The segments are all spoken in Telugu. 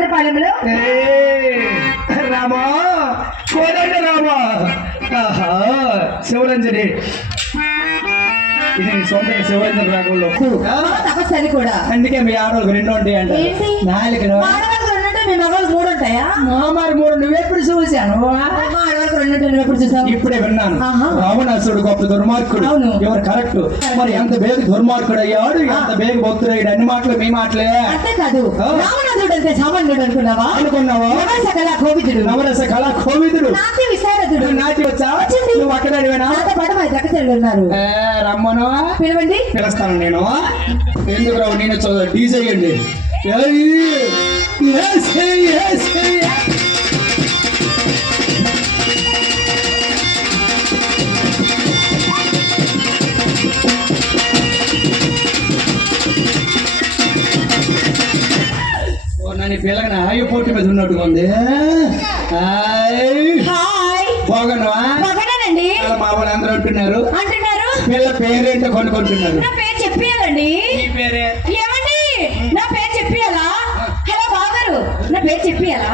భద్రపాలెంలో రామా కోదండ రామా. శివరంజని. ఇది సొంతంగా శివరంజని రాగంలో. తపస్సు కూడా. అందుకే మీ ఆడవాళ్ళకి రెండు ఉంటాయి అంట? నాలుగు మగవాళ్ళకి మూడు ఉంటాయా మామారి మూడు. నువ్వెప్పుడు చూశాను మా ఆడవాళ్ళకి రెండు ఉంటే నువ్వు ఎప్పుడు చూసావు? ఇప్పుడే విన్నాను. రావణాసుడు గొప్ప దుర్మార్గుడు. అవును. ఎవరు కరెక్ట్? మరి ఎంత బేగ దుర్మార్గుడు అయ్యాడు ఎంత బేగ భక్తుడు అయ్యాడు? అన్ని మాటలు మీ మాటలే. అంతేకాదు ఆ. రావణాసుడు అంటే సామాన్యుడు అనుకున్నావా? అనుకున్నావా? నవరస కళా కోవిదుడు. నవరస కళా కోవిదుడు. నాట్య విశారదుడు. నాటి వచ్చా. నువ్వు అక్కడ అడిగానా నాతో పాటు మా జగచెల్లు ఉన్నారు. రమ్మను. పిలవండి. పిలుస్తాను నేను. ఎందుకు రావు? నేను డీజే అండి నన్ను పిల్లగన ఆయి పోటీ మీద ఉన్నట్టుగా ఉంది. బాగున్నావా? మగడానండి వాళ్ళ మా వాళ్ళు అందరూ అంటున్నారు. అంటున్నారు? పిల్ల పేరేంటో కొనుక్కుంటున్నారు నా పేరు చెప్పియాలండి నీ పేరే ఏమండి నా పేరు చెప్పియాలా హలో బాగారు నా పేరు చెప్పియాలా?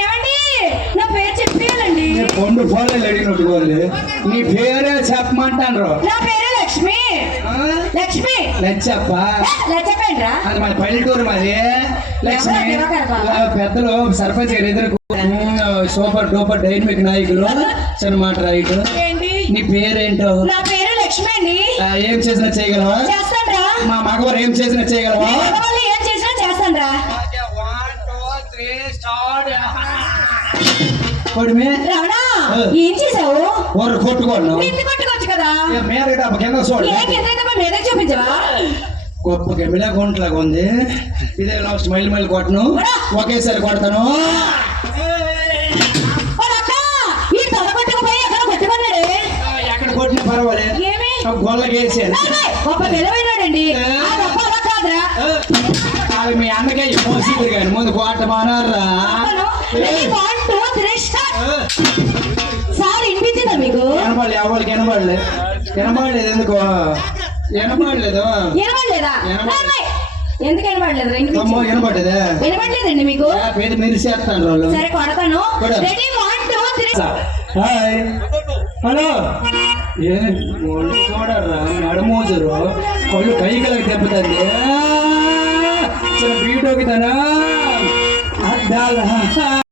ఏమండి? నా పేరు చెప్పియాలండి. పొండు ఫోన్లు అడిగినట్టు వాళ్ళు నీ పేరే చెప్పమంటాను నా పేరు లక్ష్మి. లక్ష్మి. లచ్చప్ప. లచ్చపేంట్రా అది మన పల్లెటూరు మాది. లక్ష్మి పెద్దలు సర్పంచ్ సూపర్ డూపర్ డైనమిక్ నాయకులు సినిమాట రైట్ ఏంటి? నీ పేరేంటో? నా పేరు లక్ష్మి అండి ఏం చేసినా చేయగలవా? మా మగవారు ఏం చేసినా చేయగలవా? ఏం చేసావు కొట్టుకోను ఇంటి కొట్టుకోవచ్చు కదా? మీద కింద చూడు మీద చూపించవా? గొప్ప గమిలా గుంటలాగా ఉంది. ఇదే లాస్ట్ మైల్ మైల్ కొట్టను. ఒకేసారి కొడతాను. ఎక్కడ కొట్టినా పర్వాలేదు. ఏయ్, గొప్ప నిలబడినాడండి అది మీ అన్నకే మోసింది కానీ ముందు కోట మానారా సార్ వినిపించిందా మీకు వినపడలేదు ఎవరికి వినపడలేదు వినపడలేదు ఎందుకు వినపడలేదు వినపడలేదా వినపడలేదు. ఏయ్, ఎందుకు వినపడలేదు అమ్మో వినపడలేదండి మీకు పేరు మీరు చేస్తాను వాళ్ళు సరే కొడతాను ready one two three hi hello ఏ చూడరా నడుమోజురు కళ్ళు కై కైకలకి దెబ్బతండి చిన్న బీటోకి తన అద్దాల